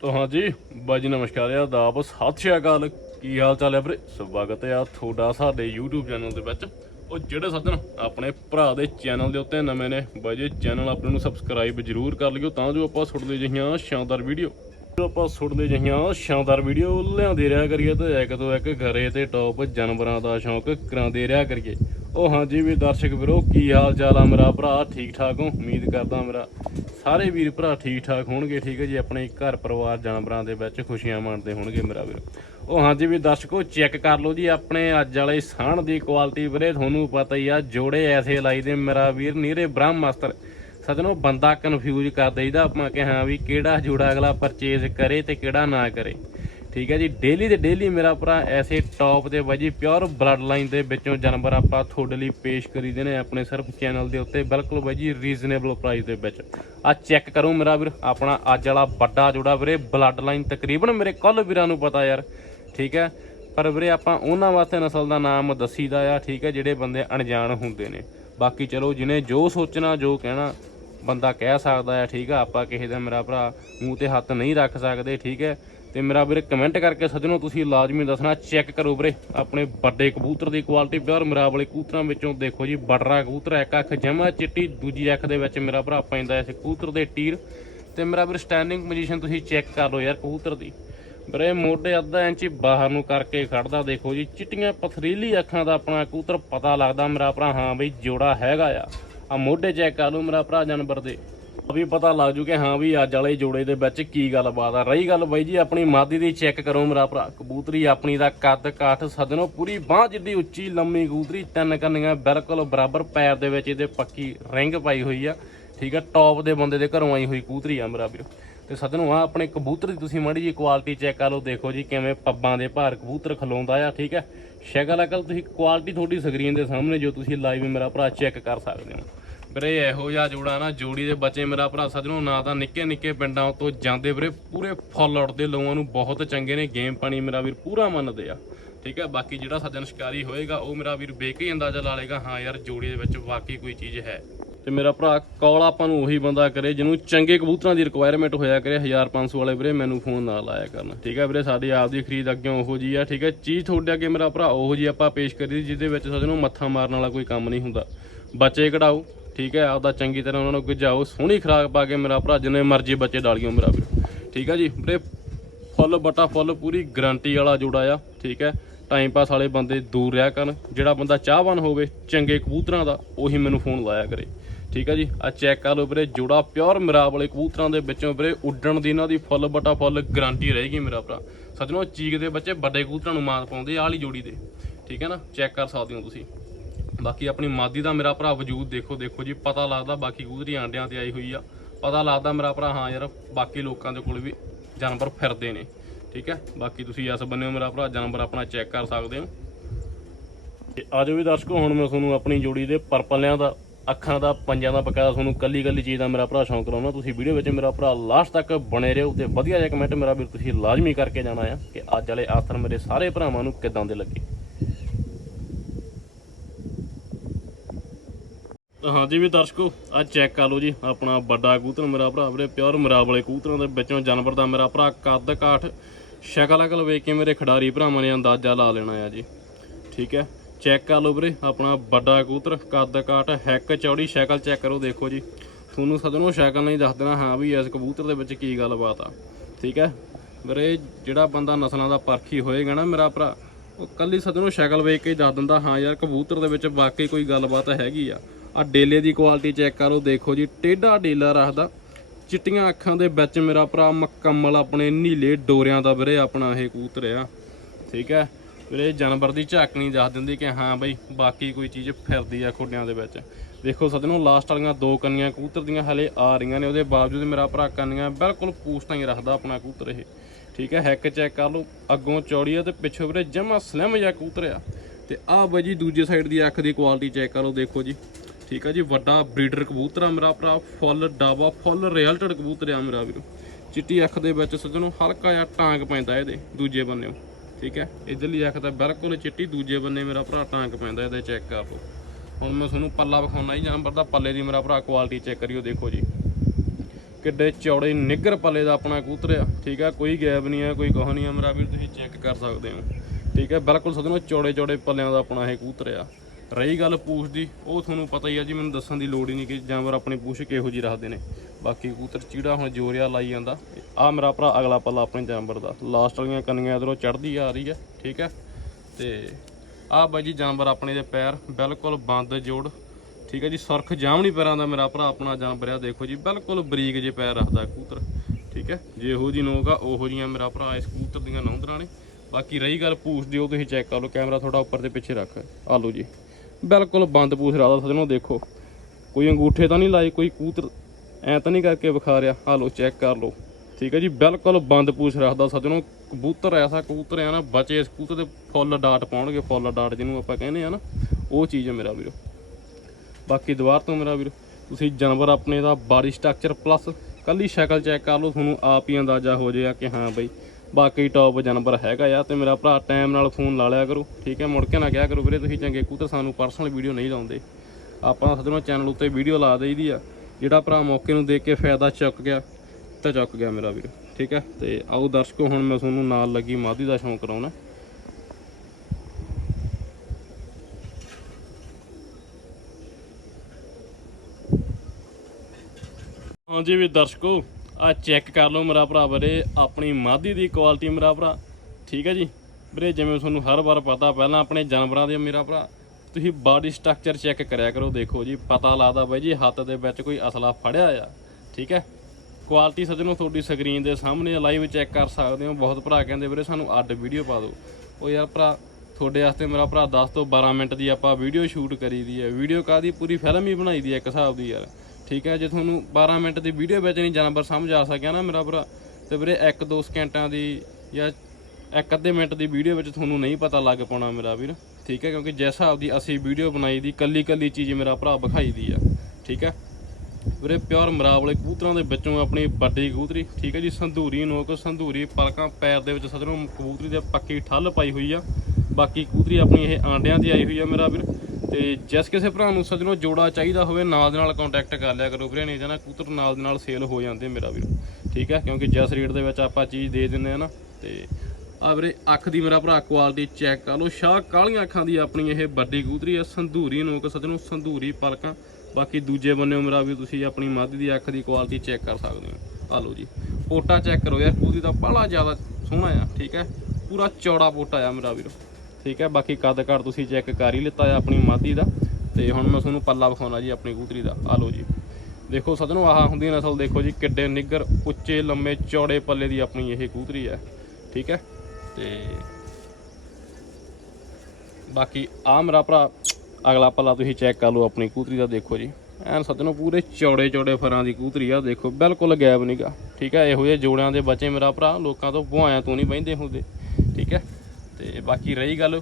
ਤੋ ਹਾਂਜੀ ਬਾਜੀ ਨਮਸਕਾਰ ਆ ਦਾਬ ਸਤਿ ਸ਼੍ਰੀ ਅਕਾਲ। ਕੀ ਹਾਲ ਚਾਲ ਹੈ ਵੀਰੇ? ਸਵਾਗਤ ਹੈ ਆ ਤੁਹਾਡਾ ਸਾਡੇ YouTube ਚੈਨਲ ਦੇ ਵਿੱਚ। ਉਹ ਜਿਹੜੇ ਸੱਜਣ ਆਪਣੇ ਭਰਾ ਦੇ ਚੈਨਲ ਦੇ ਉੱਤੇ ਨਵੇਂ ਨੇ ਬਾਜੀ ਚੈਨਲ ਆਪਣੇ ਨੂੰ ਸਬਸਕ੍ਰਾਈਬ ਜ਼ਰੂਰ ਕਰ ਲਿਓ ਤਾਂ ਜੋ ਆਪਾਂ ਸੁਣਦੇ ਜਿਹੀਆਂ ਸ਼ਾਨਦਾਰ ਵੀਡੀਓ ਆਪਾਂ ਸੁਣਦੇ ਜਿਹੀਆਂ ਸ਼ਾਨਦਾਰ ਵੀਡੀਓ ਲਿਆਉਂਦੇ ਰਿਹਾ ਕਰੀਏ ਤੇ ਇੱਕ ਤੋਂ ਇੱਕ ਘਰੇ ਤੇ ਟੌਪ ਜਾਨਵਰਾਂ ਦਾ ਸ਼ੌਂਕ ਕਰਾਉਂਦੇ ਰਿਹਾ ਕਰੀਏ। ਉਹ ਹਾਂਜੀ ਵੀ ਦਰਸ਼ਕ ਵੀਰੋ, ਕੀ ਹਾਲ ਚਾਲ ਆ ਮੇਰਾ ਭਰਾ? ਠੀਕ ਠਾਕ ਹੋ? ਉਮੀਦ ਕਰਦਾ ਮੇਰਾ ਸਾਰੇ ਵੀਰ ਭਰਾ ਠੀਕ ਠਾਕ ਹੋਣਗੇ, ਠੀਕ ਹੈ ਜੀ? ਆਪਣੇ ਘਰ ਪਰਿਵਾਰ ਜਾਨਵਰਾਂ ਦੇ ਵਿੱਚ ਖੁਸ਼ੀਆਂ ਮਾਣਦੇ ਹੋਣਗੇ ਮੇਰਾ ਵੀਰ। ਉਹ ਹਾਂਜੀ ਵੀ ਦਰਸ਼ਕੋ, ਚੈੱਕ ਕਰ ਲਓ ਜੀ, ਆਪਣੇ ਅੱਜ ਵਾਲੇ ਸਾਣ ਦੀ ਕੁਆਲਿਟੀ ਵੀਰੇ, ਤੁਹਾਨੂੰ ਪਤਾ ਹੀ ਆ, ਜੋੜੇ ਐਸੇ ਲਾਈ ਦੇ ਮੇਰਾ ਵੀਰ, ਨੀਰੇ ਬ੍ਰਹਮਾਸਤਰ। ਸਜਣੋ, ਬੰਦਾ ਕਨਫਿਊਜ਼ ਕਰ ਦੇਈਦਾ, ਆਪਾਂ ਕਿ ਹਾਂ ਵੀ ਕਿਹੜਾ ਜੋੜਾ ਅਗਲਾ ਪਰਚੇਜ਼ ਕਰੇ ਤੇ ਕਿਹੜਾ ਨਾ ਕਰੇ। ਠੀਕ ਹੈ ਜੀ। ਡੇਲੀ ਤੇ ਡੇਲੀ ਮੇਰਾ ਭਰਾ ਐਸੇ ਟੌਪ ਦੇ ਜੀ ਪਿਓਰ ਬਲੱਡ ਲਾਈਨ ਦੇ ਵਿੱਚੋਂ ਜਾਨਵਰ ਆਪਾਂ ਤੁਹਾਡੇ ਲਈ ਪੇਸ਼ ਕਰੀਦੇ ਨੇ ਆਪਣੇ ਸਿਰਫ ਚੈਨਲ ਦੇ ਉੱਤੇ। ਬਿਲਕੁਲ ਬਾਈ ਜੀ ਰੀਜ਼ਨੇਬਲ ਪ੍ਰਾਈਸ ਦੇ ਵਿੱਚ। ਆ ਚੈੱਕ ਕਰੋ ਮੇਰਾ ਵੀਰ, ਆਪਣਾ ਅੱਜ ਵਾਲਾ ਵੱਡਾ ਜੋੜਾ ਵੀਰੇ ਬਲੱਡ ਲਾਈਨ ਤਕਰੀਬਨ ਮੇਰੇ ਕੁੱਲ ਵੀਰਾਂ ਨੂੰ ਪਤਾ ਯਾਰ, ਠੀਕ ਹੈ। ਪਰ ਵੀਰੇ ਆਪਾਂ ਉਹਨਾਂ ਵਾਸਤੇ ਨਸਲ ਦਾ ਨਾਮ ਦੱਸੀਦਾ ਆ, ਠੀਕ ਹੈ, ਜਿਹੜੇ ਬੰਦੇ ਅਣਜਾਣ ਹੁੰਦੇ ਨੇ। ਬਾਕੀ ਚਲੋ ਜਿਹਨੇ ਜੋ ਸੋਚਣਾ, ਜੋ ਕਹਿਣਾ ਬੰਦਾ ਕਹਿ ਸਕਦਾ ਆ, ਠੀਕ ਆ। ਆਪਾਂ ਕਿਸੇ ਦਾ ਮੇਰਾ ਭਰਾ ਮੂੰਹ ਤੇ ਹੱਥ ਨਹੀਂ ਰੱਖ ਸਕਦੇ, ਠੀਕ ਹੈ। ਤੇ ਮੇਰਾ ਵੀਰੇ ਕਮੈਂਟ ਕਰਕੇ ਸੱਜਣੋ ਤੁਸੀਂ ਲਾਜ਼ਮੀ ਦੱਸਣਾ ਚੈੱਕ ਕਰੋ ਵੀਰੇ ਆਪਣੇ ਵੱਡੇ ਕਬੂਤਰ ਦੀ ਕੁਆਲਿਟੀ ਪਿਓਰ ਮੇਰਾ ਵਾਲੇ ਕਬੂਤਰਾਂ ਵਿੱਚੋਂ ਦੇਖੋ ਜੀ ਬੜਰਾ ਕਬੂਤਰ ਹੈ, ਇੱਕ ਅੱਖ ਜਮਾ ਚਿੱਟੀ ਦੂਜੀ ਅੱਖ ਦੇ ਵਿੱਚ ਮੇਰਾ ਭਰਾ ਪੈਂਦਾ ਇਸ ਕਬੂਤਰ ਦੇ ਟੀਰ। ਤੇ ਮੇਰਾ ਵੀਰ ਸਟੈਂਡਿੰਗ ਪੋਜੀਸ਼ਨ ਤੁਸੀਂ ਚੈੱਕ ਕਰ ਲਓ ਯਾਰ ਕਬੂਤਰ ਦੀ। ਵੀਰੇ ਮੋਢੇ ਅੱਧਾ ਇੰਚ ਬਾਹਰ ਨੂੰ ਕਰਕੇ ਖੜਦਾ ਦੇਖੋ ਜੀ ਚਿੱਟੀਆਂ ਪਥਰੀਲੀ ਅੱਖਾਂ ਦਾ ਆਪਣਾ ਕਬੂਤਰ ਪਤਾ ਲੱਗਦਾ ਮੇਰਾ ਭਰਾ ਹਾਂ ਬਈ ਜੋੜਾ ਹੈਗਾ ਆ। ਆ ਮੋਢੇ ਚੈੱਕ ਕਰ ਲਓ ਮੇਰਾ ਭਰਾ ਜਾਨਵਰ ਦੇ। ਵੀ ਪਤਾ ਲੱਗ ਜੂ ਕਿ ਹਾਂ ਵੀ ਅੱਜ ਵਾਲੇ ਜੋੜੇ ਦੇ ਵਿੱਚ ਕੀ ਗੱਲਬਾਤ ਆ। ਰਹੀ ਗੱਲ ਬਾਈ ਜੀ, ਆਪਣੀ ਮਾਦੀ ਦੀ ਚੈੱਕ ਕਰੋ ਮੇਰਾ ਭਰਾ। ਕਬੂਤਰੀ ਆਪਣੀ ਦਾ ਕੱਦ ਕਾਠ ਸਦਨੋ ਪੂਰੀ ਬਾਹ ਜਿੱਡੀ ਉੱਚੀ, ਲੰਮੀ ਕਬੂਤਰੀ, ਤਿੰਨ ਕੰਨੀਆਂ ਬਿਲਕੁਲ ਬਰਾਬਰ ਪੈਰ ਦੇ ਵਿੱਚ ਇਹਦੇ ਪੱਕੀ ਰਿੰਗ ਪਾਈ ਹੋਈ ਆ। ਠੀਕ ਆ ਟੌਪ ਦੇ ਬੰਦੇ ਦੇ ਘਰੋਂ ਆਈ ਹੋਈ ਕਬੂਤਰੀ ਆ ਮੇਰਾ ਵੀਰ। ਤੇ ਸਦਨੋ ਆ ਆਪਣੇ ਕਬੂਤਰ ਦੀ ਤੁਸੀਂ ਮਾੜੀ ਜੀ ਕੁਆਲਿਟੀ ਚੈੱਕ ਕਰ ਲਓ, ਦੇਖੋ ਜੀ ਕਿਵੇਂ ਪੱਬਾਂ ਦੇ ਭਾਰ ਕਬੂਤਰ ਖਲੋਂਦਾ ਆ, ਠੀਕ ਹੈ ਸ਼ਕਲ ਅਕਲ ਤੁਸੀਂ ਕੁਆਲਿਟੀ ਤੁਹਾਡੀ ਸਕਰੀਨ ਦੇ ਸਾਹਮਣੇ ਜੋ ਤੁਸੀਂ ਲਾਈਵ ਮੇਰਾ ਭਰਾ ਚੈੱਕ ਕਰ ਸਕਦੇ ਹੋ। ਵੀਰੇ, ਇਹੋ ਜਿਹਾ ਜੋੜਾ ਨਾ, ਜੋੜੀ ਦੇ ਬੱਚੇ ਮੇਰਾ ਭਰਾ ਸੱਜਣੋ, ਨਾ ਤਾਂ ਨਿੱਕੇ ਨਿੱਕੇ ਪਿੰਡਾਂ ਤੋਂ ਜਾਂਦੇ ਵੀਰੇ, ਪੂਰੇ ਫੁੱਲ ਉੱਡਦੇ ਲੋਆਂ ਨੂੰ ਬਹੁਤ ਚੰਗੇ ਨੇ, ਗੇਮ ਪਾਣੀ ਮੇਰਾ ਵੀਰ ਪੂਰਾ ਮੰਨਦੇ ਆ। ਠੀਕ ਹੈ, ਬਾਕੀ ਜਿਹੜਾ ਸੱਜਣ ਸ਼ਿਕਾਰੀ ਹੋਏਗਾ, ਉਹ ਮੇਰਾ ਵੀਰ ਵੇਖ ਹੀ ਅੰਦਾਜ਼ਾ ਲਾ ਲੇਗਾ ਹਾਂ ਯਾਰ, ਜੋੜੀ ਦੇ ਵਿੱਚ ਵਾਕਈ ਕੋਈ ਚੀਜ਼ ਹੈ। ਤੇ ਮੇਰਾ ਭਰਾ ਕਾਲ ਆਪਾਂ ਨੂੰ ਉਹੀ ਬੰਦਾ ਕਰੇ, ਜਿਹਨੂੰ ਚੰਗੇ ਕਬੂਤਰਾਂ ਦੀ ਰਿਕੁਆਇਰਮੈਂਟ ਹੋਇਆ ਕਰੇ 1500 ਵਾਲੇ ਵੀਰੇ, ਮੈਨੂੰ ਫੋਨ ਨਾ ਲਾਇਆ ਕਰਨ। ਠੀਕ ਹੈ ਵੀਰੇ, ਸਾਡੀ ਆਪ ਦੀ ਖਰੀਦ ਅੱਗੇ ਉਹੋ ਜੀ ਆ, ਠੀਕ ਹੈ, ਚੀਜ਼ ਤੁਹਾਡੇ ਅੱਗੇ ਮੇਰਾ ਭਰਾ ਉਹੋ ਜੀ ਆਪਾਂ ਪੇਸ਼ ਕਰੀ, ਜਿਹਦੇ ਵਿੱਚ ਸੱਜਣੋ ਮੱਥਾ ਮਾਰਨ ਵਾਲਾ ਕੋਈ ਕੰਮ ਨਹੀਂ ਹੁੰਦਾ। ਬੱਚੇ ਕਢਾਓ। ਠੀਕ ਹੈ, ਆਪਦਾ ਚੰਗੀ ਤਰ੍ਹਾਂ ਉਹਨਾਂ ਨੂੰ ਗਿਜਾਓ, ਸੋਹਣੀ ਖਰਾਕ ਪਾ ਕੇ ਮੇਰਾ ਭਰਾ, ਜਿੰਨੇ ਮਰਜ਼ੀ ਬੱਚੇ ਡਾਲੀਓ ਮੇਰਾ ਵੀਰ। ਠੀਕ ਹੈ ਜੀ? ਵੀਰੇ ਫੁੱਲ ਬਟਾ ਫੁੱਲ, ਪੂਰੀ ਗਾਰੰਟੀ ਵਾਲਾ ਜੋੜਾ ਆ, ਠੀਕ ਹੈ? ਟਾਈਮ ਪਾਸ ਵਾਲੇ ਬੰਦੇ ਦੂਰ ਰਿਹਾ ਕਰਨ। ਜਿਹੜਾ ਬੰਦਾ ਚਾਹਵਾਨ ਹੋਵੇ, ਚੰਗੇ ਕਬੂਤਰਾਂ ਦਾ, ਉਹੀ ਮੈਨੂੰ ਫੋਨ ਲਾਇਆ ਕਰੇ। ਠੀਕ ਹੈ ਜੀ? ਆ ਚੈੱਕ ਕਰ ਲਓ ਵੀਰੇ, ਜੋੜਾ ਪਿਓਰ ਮਿਰਾਬ ਵਾਲੇ ਕਬੂਤਰਾਂ ਦੇ ਵਿੱਚੋਂ ਵੀਰੇ, ਉੱਡਣ ਦੀ ਇਹਨਾਂ ਦੀ ਫੁੱਲ ਬਟਾ ਫੁੱਲ ਗਾਰੰਟੀ ਰਹੇਗੀ ਮੇਰਾ ਭਰਾ। ਸੱਜਣੋ, ਚੀਕ ਦੇ ਬੱਚੇ ਵੱਡੇ ਕਬੂਤਰਾਂ ਨੂੰ ਮਾਰ ਪਾਉਂਦੇ ਆਹ ਵਾਲੀ ਜੋੜੀ ਦੇ। ਠੀਕ ਹੈ ਨਾ? ਚੈੱਕ ਕਰ ਸਕਦੇ ਹੋ ਤੁਸੀਂ। ਬਾਕੀ ਆਪਣੀ ਮਾਦੀ ਦਾ ਮੇਰਾ ਭਰਾ ਵਜੂਦ ਦੇਖੋ ਦੇਖੋ ਜੀ, ਪਤਾ ਲੱਗਦਾ ਬਾਕੀ ਕਬੂਤਰੀ ਆਂਡਿਆਂ ਤੇ ਆਈ ਹੋਈ ਆ। ਪਤਾ ਲੱਗਦਾ ਮੇਰਾ ਭਰਾ, ਹਾਂ ਯਾਰ, ਬਾਕੀ ਲੋਕਾਂ ਦੇ ਕੋਲ ਵੀ ਜਾਨਵਰ ਫਿਰਦੇ ਨੇ, ਠੀਕ ਹੈ? ਬਾਕੀ ਤੁਸੀਂ ਇਸ ਬੰਨੇ ਮੇਰਾ ਭਰਾ, ਜਾਨਵਰ ਆਪਣਾ ਚੈੱਕ ਕਰ ਸਕਦੇ ਹੋ। ਤੇ ਆਜੋ ਵੀ ਦਰਸ਼ਕੋ, ਹੁਣ ਮੈਂ ਤੁਹਾਨੂੰ ਆਪਣੀ ਜੋੜੀ ਦੇ ਪਰਪਲਿਆਂ ਦਾ, ਅੱਖਾਂ ਦਾ, ਪੰਜਾਂ ਦਾ ਬਕਾਇਆ ਤੁਹਾਨੂੰ ਕੱਲੀ ਕੱਲੀ ਚੀਜ਼ ਦਾ ਮੇਰਾ ਭਰਾ ਸ਼ੌਂਕ ਕਰਾਉਣਾ ਤੁਸੀਂ ਵੀਡੀਓ ਵਿੱਚ ਮੇਰਾ ਭਰਾ ਲਾਸਟ ਤੱਕ ਬਣੇ ਰਹੋ, ਤੇ ਵਧੀਆ ਜਿਹਾ ਕਮੈਂਟ ਮੇਰਾ ਵੀਰ ਤੁਸੀਂ ਲਾਜ਼ਮੀ ਕਰਕੇ ਜਾਣਾ ਆ ਕਿ ਅੱਜ ਵਾਲੇ ਆਸਰ ਮੇਰੇ ਸਾਰੇ ਭਰਾਵਾਂ ਨੂੰ ਕਿਦਾਂ ਦੇ ਲੱਗੇ। ਤਾਂ ਹਾਂਜੀ ਵੀ ਦਰਸ਼ਕੋ ਆ ਚੈੱਕ ਕਰ ਲਓ ਜੀ, ਆਪਣਾ ਵੱਡਾ ਕਬੂਤਰ ਮੇਰਾ ਭਰਾ, ਵੀਰੇ ਪਿਓਰ ਮਰਾਬ ਵਾਲੇ ਕਬੂਤਰਾਂ ਦੇ ਵਿੱਚੋਂ ਜਾਨਵਰ ਦਾ ਮੇਰਾ ਭਰਾ, ਕੱਦ ਕਾਠ, ਸ਼ਕਲ ਅਕਲ ਵੇਖ ਕੇ ਮੇਰੇ ਖਿਡਾਰੀ ਭਰਾਵਾਂ ਨੇ ਅੰਦਾਜ਼ਾ ਲਾ ਲੈਣਾ ਆ ਜੀ। ਠੀਕ ਹੈ ਚੈੱਕ ਕਰ ਲਓ ਵੀਰੇ, ਆਪਣਾ ਵੱਡਾ ਕਬੂਤਰ, ਕੱਦ ਕਾਠ, ਹੈਕ ਚੌੜੀ, ਸ਼ਕਲ ਚੈੱਕ ਕਰੋ ਦੇਖੋ ਜੀ। ਤੁਹਾਨੂੰ ਸਦਨੋਂ ਸ਼ਕਲ ਨਹੀਂ ਦੱਸ ਦੇਣਾ, ਹਾਂ ਵੀ ਇਸ ਕਬੂਤਰ ਦੇ ਵਿੱਚ ਕੀ ਗੱਲਬਾਤ ਆ। ਠੀਕ ਹੈ, ਵੀਰੇ ਜਿਹੜਾ ਬੰਦਾ ਨਸਲਾਂ ਦਾ ਪਰਖੀ ਹੋਏਗਾ ਨਾ ਮੇਰਾ ਭਰਾ, ਉਹ ਕੱਲੀ ਸਦਨੋਂ ਸ਼ਕਲ ਵੇਖ ਕੇ ਦੱਸ ਦਿੰਦਾ, ਹਾਂ ਯਾਰ ਕਬੂਤਰ ਦੇ ਵਿੱਚ ਵਾਕਈ ਕੋਈ ਗੱਲਬਾਤ ਹੈਗੀ ਆ। ਆ ਡੇਲੇ ਦੀ ਕੁਆਲਿਟੀ ਚੈੱਕ ਕਰੋ, ਦੇਖੋ ਜੀ, ਟੇਢਾ ਡੇਲਾ ਰੱਖਦਾ। ਚਿੱਟੀਆਂ ਅੱਖਾਂ ਦੇ ਵਿੱਚ ਮੇਰਾ ਭਰਾ ਮੁਕੰਮਲ ਆਪਣੇ ਨੀਲੇ ਡੋਰਿਆਂ ਦਾ ਵੀਰੇ, ਆਪਣਾ ਇਹ ਕਬੂਤਰ ਆ। ਠੀਕ ਹੈ? ਵੀਰੇ, ਜਾਨਵਰ ਦੀ ਝਾਕਣੀ ਦੱਸ ਦਿੰਦੀ ਕਿ ਹਾਂ ਬਈ, ਬਾਕੀ ਕੋਈ ਚੀਜ਼ ਫਿਰਦੀ ਆ ਖੋਡਿਆਂ ਦੇ ਵਿੱਚ। ਦੇਖੋ ਸਦਨੋਂ ਲਾਸਟ ਵਾਲੀਆਂ ਦੋ ਕੰਨੀਆਂ ਕਬੂਤਰ ਦੀਆਂ ਹਲੇ ਆ ਰਹੀਆਂ ਨੇ, ਉਹਦੇ ਬਾਵਜੂਦ ਮੇਰਾ ਭਰਾ ਕੰਨੀਆਂ ਬਿਲਕੁਲ ਪੂਸਟਾਂ ਹੀ ਰੱਖਦਾ ਆਪਣਾ ਕਬੂਤਰ ਇਹ। ਠੀਕ ਹੈ? ਹੈਕ ਚੈੱਕ ਕਰ ਲਓ, ਅੱਗੋਂ ਚੌੜੀ ਆ ਤੇ ਪਿੱਛੋਂ ਵੀਰੇ ਜਮਾ ਸਲਿਮ ਜਿਹਾ ਕਬੂਤਰ ਆ। ਤੇ ਆਹ ਬਾਈ ਜੀ, ਦੂਜੇ ਸਾਈਡ ਦੀ ਅੱਖ ਦੀ ਕੁਆਲਿਟੀ ਚੈੱਕ ਕਰ ਲਓ, ਦੇਖੋ ਜੀ। ਠੀਕ ਆ ਜੀ, ਵੱਡਾ ਬਰੀਡਰ ਕਬੂਤਰ ਆ ਮੇਰਾ ਭਰਾ, ਫੁੱਲ ਡਾਵਾ, ਫੁੱਲ ਰਿਅਲਟਡ ਕਬੂਤਰ ਆ ਮੇਰਾ ਵੀਰ। ਚਿੱਟੀ ਅੱਖ ਦੇ ਵਿੱਚ ਸੱਜਣੋਂ ਹਲਕਾ ਜਿਹਾ ਟਾਂਗ ਪੈਂਦਾ ਇਹਦੇ, ਦੂਜੇ ਬੰਨੇੋਂ। ਠੀਕ ਹੈ ਇਧਰਲੀ ਅੱਖ ਤਾਂ ਬਿਲਕੁਲ ਚਿੱਟੀ, ਦੂਜੇ ਬੰਨੇ ਮੇਰਾ ਭਰਾ ਟਾਂਗ ਪੈਂਦਾ ਇਹਦੇ ਚੈੱਕ ਕਰ ਲਓ। ਹੁਣ ਮੈਂ ਤੁਹਾਨੂੰ ਪੱਲਾ ਵਿਖਾਉਣਾ ਜੀ, ਜਾਨਵਰ ਦਾ ਪੱਲੇ ਦੀ ਮੇਰਾ ਭਰਾ ਕੁਆਲਿਟੀ ਚੈੱਕ ਕਰਿਓ, ਦੇਖੋ ਜੀ। ਕਿੱਡੇ ਚੌੜੇ ਨਿੱਗਰ ਪੱਲੇ ਦਾ ਆਪਣਾ ਕਬੂਤਰ ਆ। ਠੀਕ ਆ, ਕੋਈ ਗੈਪ ਨਹੀਂ ਆ, ਕੋਈ ਕੁਛ ਨਹੀਂ ਆ, ਮੇਰਾ ਵੀਰ, ਤੁਸੀਂ ਚੈੱਕ ਕਰ ਸਕਦੇ ਹੋ। ਠੀਕ ਹੈ ਬਿਲਕੁਲ ਸਦਨੋ ਚੌੜੇ ਚੌੜੇ ਪੱਲਿਆਂ ਦਾ ਆਪਣਾ ਇਹ ਕਬੂਤਰ ਆ। ਰਹੀ ਗੱਲ ਪੂਛ ਦੀ, ਉਹ ਤੁਹਾਨੂੰ ਪਤਾ ਹੀ ਆ ਜੀ, ਮੈਨੂੰ ਦੱਸਣ ਦੀ ਲੋੜ ਹੀ ਨਹੀਂ ਕਿ ਜਾਨਵਰ ਆਪਣੀ ਪੂਛ ਕਿਹੋ ਜੀ ਰੱਖਦੇ ਨੇ। ਬਾਕੀ ਕਬੂਤਰ ਚੀੜਾ ਹੁਣ ਜੋਰਿਆ ਲਾਈ ਜਾਂਦਾ। ਆ ਮੇਰਾ ਭਰਾ ਅਗਲਾ ਪੱਲਾ ਆਪਣੇ ਜਾਨਵਰ ਦਾ। ਲਾਸਟ ਵਾਲੀਆਂ ਕੰਨੀਆਂ ਇਧਰੋਂ ਚੜਦੀ ਆ ਰਹੀ ਹੈ ਠੀਕ ਹੈ ਤੇ ਆ ਬਾਈ ਜੀ ਜਾਨਵਰ ਆਪਣੇ ਦੇ ਪੈਰ, ਬਿਲਕੁਲ ਬੰਦ ਜੋੜ। ਠੀਕ ਹੈ ਜੀ, ਸੁਰਖ ਜਾਮਣੀ ਪੈਰਾਂ ਦਾ ਮੇਰਾ ਭਰਾ ਆਪਣਾ ਜਾਨਵਰ ਆ, ਦੇਖੋ ਜੀ, ਬਿਲਕੁਲ ਬਰੀਕ ਜੇ ਪੈਰ ਰੱਖਦਾ ਕਬੂਤਰ। ਠੀਕ ਹੈ ਜੇ ਇਹੋ ਜੀ ਨੋਕ ਆ, ਉਹੋ ਜੀਆਂ ਮੇਰਾ ਭਰਾ ਇਸ ਕਬੂਤਰ ਦੀਆਂ ਨੌਂਦਰਾਂ ਨੇ। ਬਾਕੀ ਰਹੀ ਗੱਲ ਪੂਛ ਦਿਓ ਤੁਸੀਂ ਚੈੱਕ ਕਰ ਲਓ, ਕੈਮਰਾ ਥੋੜਾ ਉੱਪਰ ਤੇ ਪਿੱਛੇ ਰੱਖ। ਆ ਲਓ ਜੀ। ਬਿਲਕੁਲ ਬੰਦ ਪੂਛ ਰੱਖਦਾ ਸਜਣੋ ਦੇਖੋ। ਕੋਈ ਅੰਗੂਠੇ ਤਾਂ ਨਹੀਂ ਲਾਏ, ਕੋਈ ਕੂਤਰ, ਐ ਤਾਂ ਨਹੀਂ ਕਰਕੇ ਵਿਖਾ ਰਿਹਾ। ਆ ਲਓ ਚੈੱਕ ਕਰ ਲਓ। ਠੀਕ ਹੈ ਜੀ, ਬਿਲਕੁਲ ਬੰਦ ਪੂਛ ਰੱਖਦਾ ਸਜਣੋ। ਕਬੂਤਰ ਐਸਾ ਕਬੂਤਰ ਆ ਨਾ, ਬੱਚੇ ਇਸ ਕਬੂਤਰ ਦੇ ਫੁੱਲ ਡਾਟ ਪਾਉਣਗੇ, ਫੁੱਲ ਡਾਟ ਜਿਹਨੂੰ ਆਪਾਂ ਕਹਿੰਦੇ ਆ ਨਾ, ਉਹ ਚੀਜ਼ ਹੈ ਮੇਰਾ ਵੀਰੋ। ਬਾਕੀ ਦੁਬਾਰ ਤੋਂ ਮੇਰਾ ਵੀਰ, ਤੁਸੀਂ ਜਾਨਵਰ ਆਪਣੇ ਦਾ ਬਾਡੀ ਸਟਰਕਚਰ ਪਲੱਸ ਕੱਲੀ ਸ਼ਕਲ ਚੈੱਕ ਕਰ ਲਓ, ਤੁਹਾਨੂੰ ਆਪ ਹੀ ਅੰਦਾਜ਼ਾ ਹੋ ਜਾਏਗਾ ਕਿ ਹਾਂ ਬਈ ਬਾਕੀ ਟੌਪ ਜਾਨਵਰ ਹੈਗਾ ਆ ਤੇ ਮੇਰਾ ਭਰਾ ਟਾਈਮ ਨਾਲ ਫੋਨ ਲਾ ਲਿਆ ਕਰੋ। ਠੀਕ ਹੈ, ਮੁੜ ਕੇ ਨਾ ਕਿਹਾ ਕਰੋ ਵੀਰੇ, ਤੁਸੀਂ ਚੰਗੇ ਕਬੂਤਰ ਸਾਨੂੰ ਪਰਸਨਲ ਵੀਡੀਓ ਨਹੀਂ ਲਾਉਂਦੇ। ਆਪਾਂ ਸਦਨੋਂ ਚੈਨਲ ਉੱਤੇ ਵੀਡੀਓ ਲਾ ਦੇਈਦੀ ਆ। ਜਿਹੜਾ ਭਰਾ ਮੌਕੇ ਨੂੰ ਦੇਖ ਕੇ ਫਾਇਦਾ ਚੁੱਕ ਗਿਆ, ਤਾਂ ਚੁੱਕ ਗਿਆ ਮੇਰਾ ਵੀਰ। ਠੀਕ ਹੈ, ਤੇ ਆਓ ਦਰਸ਼ਕੋ, ਹੁਣ ਮੈਂ ਤੁਹਾਨੂੰ ਨਾਲ ਲੱਗੀ ਮਾਦੀ ਦਾ ਸ਼ੌਂਕ ਕਰਾਉਣਾ। ਹਾਂਜੀ ਵੀ ਦਰਸ਼ਕੋ ਆ ਚੈੱਕ ਕਰ ਲਓ ਮੇਰਾ ਭਰਾ ਵੀਰੇ, ਆਪਣੀ ਮਾਦੀ ਦੀ ਕੁਆਲਿਟੀ ਮੇਰਾ ਭਰਾ। ਠੀਕ ਹੈ ਜੀ? ਵੀਰੇ, ਜਿਵੇਂ ਤੁਹਾਨੂੰ ਹਰ ਵਾਰ ਪਤਾ, ਪਹਿਲਾਂ ਆਪਣੇ ਜਾਨਵਰਾਂ ਦੇ ਮੇਰਾ ਭਰਾ, ਤੁਸੀਂ ਬਾਡੀ ਸਟਰਕਚਰ ਚੈੱਕ ਕਰਿਆ ਕਰੋ, ਦੇਖੋ ਜੀ, ਪਤਾ ਲੱਗਦਾ ਬਾਈ ਜੀ, ਹੱਥ ਦੇ ਵਿੱਚ ਕੋਈ ਅਸਲਾ ਫੜਿਆ ਆ। ਠੀਕ ਹੈ? ਕੁਆਲਿਟੀ ਸੱਜਣੋ, ਤੁਹਾਡੀ ਸਕਰੀਨ ਦੇ ਸਾਹਮਣੇ ਲਾਈਵ ਚੈੱਕ ਕਰ ਸਕਦੇ ਹੋ। ਬਹੁਤ ਭਰਾ ਕਹਿੰਦੇ ਵੀਰੇ, ਸਾਨੂੰ ਅੱਡ ਵੀਡੀਓ ਪਾ ਦਿਓ। ਉਹ ਯਾਰ ਭਰਾ, ਤੁਹਾਡੇ ਵਾਸਤੇ ਮੇਰਾ ਭਰਾ 10 ਤੋਂ 12 ਮਿੰਟ ਦੀ ਆਪਾਂ ਵੀਡੀਓ ਸ਼ੂਟ ਕਰੀ ਦੀ ਹੈ। ਵੀਡੀਓ ਕਾਦੀ ਪੂਰੀ ਫਿਲਮ ਹੀ ਬਣਾਈ ਦੀ ਹੈ, ਇੱਕ ਹਿਸਾਬ ਦੀ ਯਾਰ। ਠੀਕ ਹੈ, ਜੇ ਤੁਹਾਨੂੰ 12 ਮਿੰਟ ਦੀ ਵੀਡੀਓ ਵਿੱਚ ਨਹੀਂ ਜਾਨਵਰ ਸਮਝ ਆ ਸਕਿਆ ਨਾ ਮੇਰਾ ਭਰਾ, ਤੇ ਵੀਰੇ 1-2 ਸਕਿੰਟਾਂ ਦੀ ਜਾਂ ਇੱਕ ਅੱਧੇ ਮਿੰਟ ਦੀ ਵੀਡੀਓ ਵਿੱਚ ਤੁਹਾਨੂੰ ਨਹੀਂ ਪਤਾ ਲੱਗ ਪਾਉਣਾ ਮੇਰਾ ਵੀਰ, ਠੀਕ ਹੈ, ਕਿਉਂਕਿ ਜਿਸ ਹਿਸਾਬ ਦੀ ਅਸੀਂ ਵੀਡੀਓ ਬਣਾਈ ਦੀ ਕੱਲੀ ਕੱਲੀ ਚੀਜ਼ ਮੇਰਾ ਭਰਾ ਵਿਖਾਈ ਦੀ ਆ, ਠੀਕ ਹੈ। ਵੀਰੇ ਪਿਓਰ ਮਰਾਬ ਵਾਲੇ ਕਬੂਤਰਾਂ ਦੇ ਵਿੱਚੋਂ ਆਪਣੀ ਵੱਡੀ ਕਬੂਤਰੀ, ਠੀਕ ਹੈ ਜੀ, ਸੰਧੂਰੀ ਨੋਕ, ਸੰਧੂਰੀ ਪਲਕਾਂ ਪੈਰ ਦੇ ਵਿੱਚ ਸਦਰੋਂ ਕਬੂਤਰੀ ਦੇ ਪੱਕੀ ਠੱਲ ਪਾਈ ਹੋਈ ਆ, ਬਾਕੀ ਕਬੂਤਰੀ ਆਪਣੀ ਇਹ ਆਂਡਿਆਂ ਦੀ ਆਈ ਹੋਈ ਆ ਮੇਰਾ ਵੀਰ ਤੇ ਜਿਸ ਕਿਸੇ ਭਰਾ ਨੂੰ ਸੱਜਣੋ ਜੋੜਾ ਚਾਹੀਦਾ ਹੋਵੇ, ਨਾਲ ਦੇ ਨਾਲ ਕੰਟੈਕਟ ਕਰ ਲਿਆ ਕਰੋ ਵੀਰੇ, ਨਹੀਂ ਤਾਂ ਨਾ ਕਬੂਤਰ ਨਾਲ ਦੇ ਨਾਲ ਸੇਲ ਹੋ ਜਾਂਦੇ ਮੇਰਾ ਵੀਰ। ਠੀਕ ਹੈ ਕਿਉਂਕਿ ਜਿਸ ਰੇਟ ਦੇ ਵਿੱਚ ਆਪਾਂ ਚੀਜ਼ ਦੇ ਦਿੰਦੇ ਆ ਨਾ, ਤੇ ਆ ਵੀਰੇ, ਅੱਖ ਦੀ ਮੇਰਾ ਭਰਾ ਕੁਆਲਿਟੀ ਚੈੱਕ ਕਰ ਲਓ। ਸ਼ਾਹ ਕਾਲੀਆਂ ਅੱਖਾਂ ਦੀ ਆਪਣੀ ਇਹ ਵੱਡੀ ਕੂਤਰੀ ਆ, ਸੰਧੂਰੀ ਨੋਕ ਸੱਜਣੋ, ਸੰਧੂਰੀ ਪਲਕਾਂ। ਬਾਕੀ ਦੂਜੇ ਬੰਨੇ ਮੇਰਾ ਵੀ ਤੁਸੀਂ ਆਪਣੀ ਮੱਧ ਦੀ ਅੱਖ ਦੀ ਕੁਆਲਿਟੀ ਚੈੱਕ ਕਰ ਸਕਦੇ ਹੋ। ਆ ਲਓ ਜੀ ਪੋਟਾ ਚੈੱਕ ਕਰੋ ਯਾਰ, ਕਬੂਤਰੀ ਦਾ ਬੜਾ ਜ਼ਿਆਦਾ ਸੋਹਣਾ ਆ, ਠੀਕ ਹੈ ਪੂਰਾ ਚੌੜਾ ਪੋਟਾ ਆ ਮੇਰਾ ਵੀਰੋ। ਠੀਕ ਹੈ, ਬਾਕੀ ਕੱਦ ਘੜ ਤੁਸੀਂ ਚੈੱਕ ਕਰ ਹੀ ਲਿੱਤਾ ਆ ਆਪਣੀ ਮਾਦੀ ਦਾ ਤੇ ਹੁਣ ਮੈਂ ਤੁਹਾਨੂੰ ਪੱਲਾ ਵਿਖਾਉਣਾ ਜੀ ਆਪਣੀ ਕੂਤਰੀ ਦਾ। ਆ ਲਓ ਜੀ। ਦੇਖੋ ਸਦਨੋ ਆਹ ਹੁੰਦੀ ਨਸਲ, ਦੇਖੋ ਜੀ ਕਿੱਡੇ ਨਿੱਗਰ ਉੱਚੇ, ਲੰਮੇ, ਚੌੜੇ ਪੱਲੇ ਦੀ ਆਪਣੀ ਇਹ ਕੂਤਰੀ ਹੈ। ਠੀਕ ਹੈ? ਤੇ ਬਾਕੀ ਆ ਮੇਰਾ ਭਰਾ, ਅਗਲਾ ਪੱਲਾ ਤੁਸੀਂ ਚੈੱਕ ਕਰ ਲਓ ਆਪਣੀ ਕੂਤਰੀ ਦਾ, ਦੇਖੋ ਜੀ। ਐਨ ਸੱਜਣੋ, ਪੂਰੇ ਚੌੜੇ ਚੌੜੇ ਫਰਾਂ ਦੀ ਕੂਤਰੀ ਆ, ਦੇਖੋ, ਬਿਲਕੁਲ ਗੈਬ ਨਹੀਂਗਾ ਠੀਕ ਹੈ, ਇਹੋ ਜਿਹੇ ਜੋੜਿਆਂ ਦੇ ਬੱਚੇ ਮੇਰਾ ਭਰਾ, ਲੋਕਾਂ ਤੋਂ ਭੁਆਇਆਂ ਤੋਂ ਨਹੀਂ ਬਹਿੰਦੇ ਹੁੰਦੇ। ਠੀਕ ਹੈ? ਤੇ ਬਾਕੀ ਰਹੀ ਗੱਲ,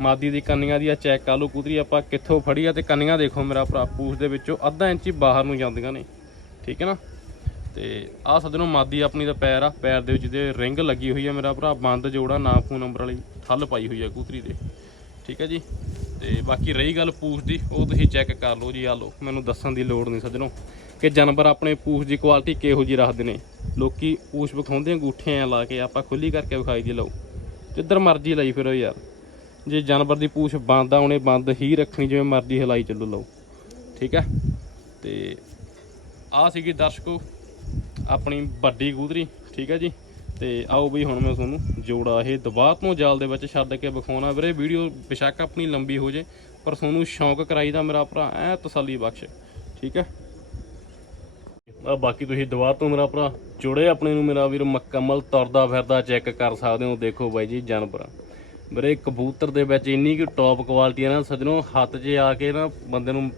ਮਾਦੀ ਦੀ ਕੰਨੀਆਂ ਦੀ ਆ ਚੈੱਕ ਕਰ ਲਓ ਕਬੂਤਰੀ ਆਪਾਂ ਕਿੱਥੋਂ ਫੜੀ ਆ ਤੇ ਕੰਨੀਆਂ ਦੇਖੋ ਮੇਰਾ ਭਰਾ, ਪੂਛ ਦੇ ਵਿੱਚੋਂ ਅੱਧਾ ਇੰਚ ਹੀ ਬਾਹਰ ਨੂੰ ਜਾਂਦੀਆਂ ਨੇ, ਠੀਕ ਹੈ ਨਾ? ਤੇ ਆਹ ਸੱਜਣੋ ਮਾਦੀ ਆਪਣੀ ਦਾ ਪੈਰ ਆ, ਪੈਰ ਦੇ ਵਿੱਚ ਜਿਹਦੇ ਰਿੰਗ ਲੱਗੀ ਹੋਈ ਆ ਮੇਰਾ ਭਰਾ, ਬੰਦ ਜੋੜਾ, ਨਾ ਫੋਨ ਨੰਬਰ ਵਾਲੀ ਥੱਲ ਪਾਈ ਹੋਈ ਆ ਕਬੂਤਰੀ ਦੇ, ਠੀਕ ਹੈ ਜੀ? ਤੇ ਬਾਕੀ ਰਹੀ ਗੱਲ ਪੂਛ ਦੀ, ਉਹ ਤੁਸੀਂ ਚੈੱਕ ਕਰ ਲਓ ਜੀ, ਆ ਲਓ, ਮੈਨੂੰ ਦੱਸਣ ਦੀ ਲੋੜ ਨਹੀਂ ਸੱਜਣੋ ਕਿ ਜਾਨਵਰ ਆਪਣੇ ਪੂਛ ਦੀ ਕੁਆਲਿਟੀ ਕਿਹੋ ਜੀ ਰੱਖਦੇ ਨੇ। ਲੋਕੀ ਪੂਛ ਵਿਖਾਉਂਦੇ ਅੰਗੂਠੇ ਆ ਲਾ ਕੇ ਆਪਾਂ ਖੁੱਲੀ ਕਰਕੇ ਵਿਖਾਈ ਦੀ ਲਓ। ਜਿੱਧਰ ਮਰਜ਼ੀ ਲਈ ਫਿਰੋ ਯਾਰ। ਜੇ ਜਾਨਵਰ ਦੀ ਪੂਛ ਬੰਦ ਆ, ਉਹਨੇ ਬੰਦ ਹੀ ਰੱਖਣੀ, ਜਿਵੇਂ ਮਰਜ਼ੀ ਹਿਲਾਈ ਚੱਲੋ ਲਓ। ਠੀਕ ਹੈ ਤੇ ਆ ਸੀਗੀ ਦਰਸ਼ਕੋ ਆਪਣੀ ਵੱਡੀ ਗੂਦਰੀ, ਠੀਕ ਹੈ ਜੀ? ਤੇ ਆਓ ਬਈ ਹੁਣ ਮੈਂ ਤੁਹਾਨੂੰ ਜੋੜਾ ਇਹ ਦਬਾਅ ਤੋਂ ਜਾਲ ਦੇ ਵਿੱਚ ਛੱਡ ਕੇ ਵਿਖਾਉਣਾ। ਵੀਰੇ, ਵੀਡੀਓ ਬੇਸ਼ੱਕ ਆਪਣੀ ਲੰਬੀ ਹੋ ਜੇ, ਪਰ ਤੁਹਾਨੂੰ ਸ਼ੌਂਕ ਕਰਾਈਦਾ ਮੇਰਾ ਭਰਾ, ਐ ਤਸੱਲੀ ਬਖਸ਼। ਠੀਕ ਹੈ ਆ ਬਾਕੀ ਤੁਸੀਂ ਦੁਬਾਰਾ ਤੋਂ ਮੇਰਾ ਭਰਾ ਜੋੜੇ ਆਪਣੇ ਨੂੰ ਮੇਰਾ ਵੀਰ ਮੁਕੰਮਲ ਤੁਰਦਾ ਫਿਰਦਾ ਚੈੱਕ ਕਰ ਸਕਦੇ ਹੋ, ਦੇਖੋ ਬਾਈ ਜੀ ਜਾਨਵਰ। ਵੀਰੇ ਕਬੂਤਰ ਦੇ ਵਿੱਚ ਇੰਨੀ ਕਿ ਟੌਪ ਕੁਆਲਿਟੀ ਹੈ ਨਾ, ਸੱਜਣੋ, ਹੱਥ 'ਚ ਆ ਕੇ ਨਾ ਬੰਦੇ ਨੂੰ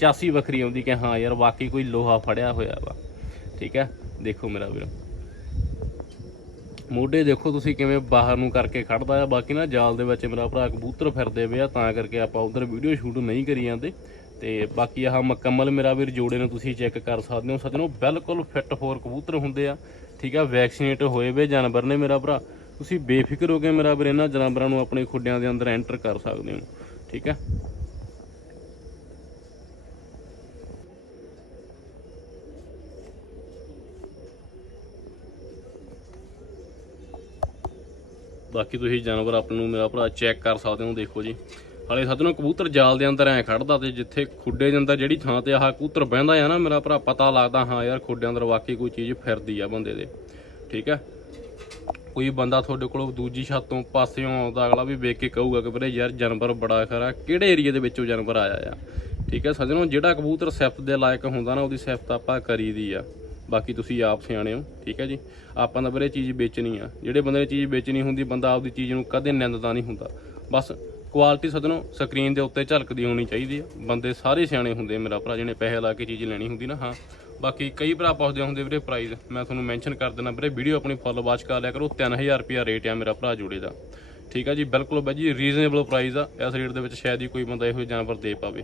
ਚਾਸੀ ਵੱਖਰੀ ਆਉਂਦੀ ਕਿ ਹਾਂ ਯਾਰ ਵਾਕਈ ਕੋਈ ਲੋਹਾ ਫੜਿਆ ਹੋਇਆ ਵਾ। ਠੀਕ ਹੈ? ਦੇਖੋ ਮੇਰਾ ਵੀਰ। ਮੋਢੇ ਦੇਖੋ ਤੁਸੀਂ ਕਿਵੇਂ ਬਾਹਰ ਨੂੰ ਕਰਕੇ ਖੜਦਾ ਆ। ਬਾਕੀ ਨਾ ਜਾਲ ਦੇ ਵਿੱਚ ਮੇਰਾ ਭਰਾ ਕਬੂਤਰ ਫਿਰਦੇ ਪਏ ਆ, ਤਾਂ ਕਰਕੇ ਆਪਾਂ ਉਧਰ ਵੀਡੀਓ ਸ਼ੂਟ ਨਹੀਂ ਕਰੀ ਜਾਂਦੇ। ਤੇ ਬਾਕੀ ਆਹ ਮੁਕੰਮਲ ਮੇਰਾ ਵੀਰ ਜੋੜੇ ਨੂੰ ਤੁਸੀਂ ਚੈੱਕ ਕਰ ਸਕਦੇ ਹੋ। ਸੱਜਣੋ, ਬਿਲਕੁਲ ਫਿੱਟ ਹੋਰ ਕਬੂਤਰ ਹੁੰਦੇ ਆ। ਠੀਕ ਆ ਵੈਕਸੀਨੇਟ ਹੋਏ ਵੇ ਜਾਨਵਰ ਨੇ ਮੇਰਾ ਭਰਾ। ਤੁਸੀਂ ਬੇਫਿਕਰ ਹੋ ਕੇ ਮੇਰਾ ਵੀਰ ਇਹਨਾਂ ਜਾਨਵਰਾਂ ਨੂੰ ਆਪਣੇ ਖੁੱਡਿਆਂ ਦੇ ਅੰਦਰ ਐਂਟਰ ਕਰ ਸਕਦੇ ਹੋ। ਠੀਕ ਆ? ਬਾਕੀ ਤੁਸੀਂ ਜਾਨਵਰ ਆਪਣੇ ਨੂੰ ਮੇਰਾ ਭਰਾ ਚੈੱਕ ਕਰ ਸਕਦੇ ਹੋ, ਦੇਖੋ ਜੀ। ਹਲੇ ਸੱਜਣੋ ਕਬੂਤਰ ਜਾਲ ਦੇ ਅੰਦਰ ਐ ਖੜਦਾ ਤੇ ਜਿੱਥੇ ਖੁੱਡੇ ਦੇ ਅੰਦਰ ਜਿਹੜੀ ਥਾਂ ਤੇ ਆਹ ਕਬੂਤਰ ਬਹਿੰਦਾ ਆ ਨਾ, ਮੇਰਾ ਭਰਾ ਪਤਾ ਲੱਗਦਾ, ਹਾਂ ਯਾਰ ਖੁੱਡੇ ਅੰਦਰ ਵਾਕਈ ਕੋਈ ਚੀਜ਼ ਫਿਰਦੀ ਆ ਬੰਦੇ ਦੇ। ਠੀਕ ਹੈ ਕੋਈ ਬੰਦਾ ਤੁਹਾਡੇ ਕੋਲੋਂ ਦੂਜੀ ਛੱਤ ਤੋਂ ਪਾਸਿਓਂ ਆਉਂਦਾ, ਅਗਲਾ ਵੀ ਵੇਖ ਕੇ ਕਹੂਗਾ ਕਿ ਵੀਰੇ ਯਾਰ ਜਾਨਵਰ ਬੜਾ ਖਰਾ, ਕਿਹੜੇ ਏਰੀਆ ਦੇ ਵਿੱਚੋਂ ਜਾਨਵਰ ਆਇਆ ਆ? ਠੀਕ ਹੈ ਸੱਜਣੋ ਜਿਹੜਾ ਕਬੂਤਰ ਸਿਫਤ ਦੇ ਲਾਇਕ ਹੁੰਦਾ ਨਾ, ਉਹਦੀ ਸਿਫਤ ਆਪਾਂ ਕਰੀਦੀ ਆ। ਬਾਕੀ ਤੁਸੀਂ ਆਪ ਸਿਆਣੇ ਹੋ, ਠੀਕ ਹੈ ਜੀ? ਆਪਾਂ ਤਾਂ ਵੀਰੇ ਚੀਜ਼ ਵੇਚਣੀ ਆ। ਜਿਹੜੇ ਬੰਦੇ ਨੇ ਚੀਜ਼ ਵੇਚਣੀ ਹੁੰਦੀ, ਬੰਦਾ ਆਪਦੀ ਚੀਜ਼ ਨੂੰ ਕਦੇ ਨਿੰਦਦਾ ਨਹੀਂ ਹੁੰਦਾ। ਬਸ ਕੁਆਲਿਟੀ ਸੱਜਣੋ ਸਕਰੀਨ ਦੇ ਉੱਤੇ ਝਲਕਦੀ ਹੋਣੀ ਚਾਹੀਦੀ ਆ। ਬੰਦੇ ਸਾਰੇ ਸਿਆਣੇ ਹੁੰਦੇ ਮੇਰਾ ਭਰਾ, ਜਿਹਨੇ ਪੈਸੇ ਲਾ ਕੇ ਚੀਜ਼ ਲੈਣੀ ਹੁੰਦੀ ਨਾ, ਹਾਂ। ਬਾਕੀ ਕਈ ਭਰਾ ਪੁੱਛਦੇ ਹੁੰਦੇ ਵੀਰੇ ਪ੍ਰਾਈਸ ਮੈਂ ਤੁਹਾਨੂੰ ਮੈਂਸ਼ਨ ਕਰ ਦੇਣਾ ਵੀਰੇ ਵੀਡੀਓ ਆਪਣੀ ਫੁੱਲ ਵਾਚ ਕਰ ਲਿਆ ਕਰੋ 3000 ਰੁਪਿਆ ਰੇਟ ਆ ਮੇਰਾ ਭਰਾ ਜੋੜੇ ਦਾ। ਠੀਕ ਆ ਜੀ, ਬਿਲਕੁਲ ਬਾਈ ਜੀ ਰੀਜ਼ਨੇਬਲ ਪ੍ਰਾਈਸ ਆ। ਇਸ ਰੇਟ ਦੇ ਵਿੱਚ ਸ਼ਾਇਦ ਹੀ ਕੋਈ ਬੰਦਾ ਇਹੋ ਜਿਹੇ ਜਾਨਵਰ ਦੇ ਪਾਵੇ।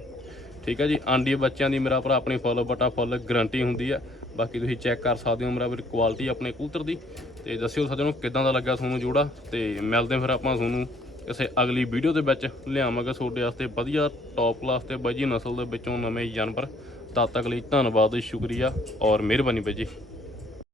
ਠੀਕ ਆ ਜੀ ਆਂਡੀ ਬੱਚਿਆਂ ਦੀ ਮੇਰਾ ਭਰਾ ਆਪਣੀ ਫੁੱਲ ਬਟਾ ਫੁੱਲ ਗਰੰਟੀ ਹੁੰਦੀ ਆ। ਬਾਕੀ ਤੁਸੀਂ ਚੈੱਕ ਕਰ ਸਕਦੇ ਹੋ ਮੇਰਾ ਵੀਰ ਕੁਆਲਿਟੀ ਆਪਣੇ ਕਬੂਤਰ ਦੀ। ਤੇ ਦੱਸਿਓ ਸੱਜਣੋ, ਕਿਦਾਂ ਦਾ ਲੱਗਾ ਤੁਹਾਨੂੰ ਜੋੜਾ? ਤੇ ਮਿਲਦੇ ਫਿਰ ਆਪਾਂ ਤੁਹਾਨੂੰ ਕਿਸੇ ਅਗਲੀ ਵੀਡੀਓ ਦੇ ਵਿੱਚ ਲਿਆਵਾਂਗੇ ਤੁਹਾਡੇ ਵਾਸਤੇ ਵਧੀਆ ਟੌਪ ਕਲਾਸ ਤੇ ਬਾਈ ਜੀ ਨਸਲ ਦੇ ਵਿੱਚੋਂ ਨਵੇਂ ਜਾਨਵਰ। ਤਦ ਤੱਕ ਲਈ ਧੰਨਵਾਦ, ਸ਼ੁਕਰੀਆ ਔਰ ਮਿਹਰਬਾਨੀ ਬਾਈ ਜੀ।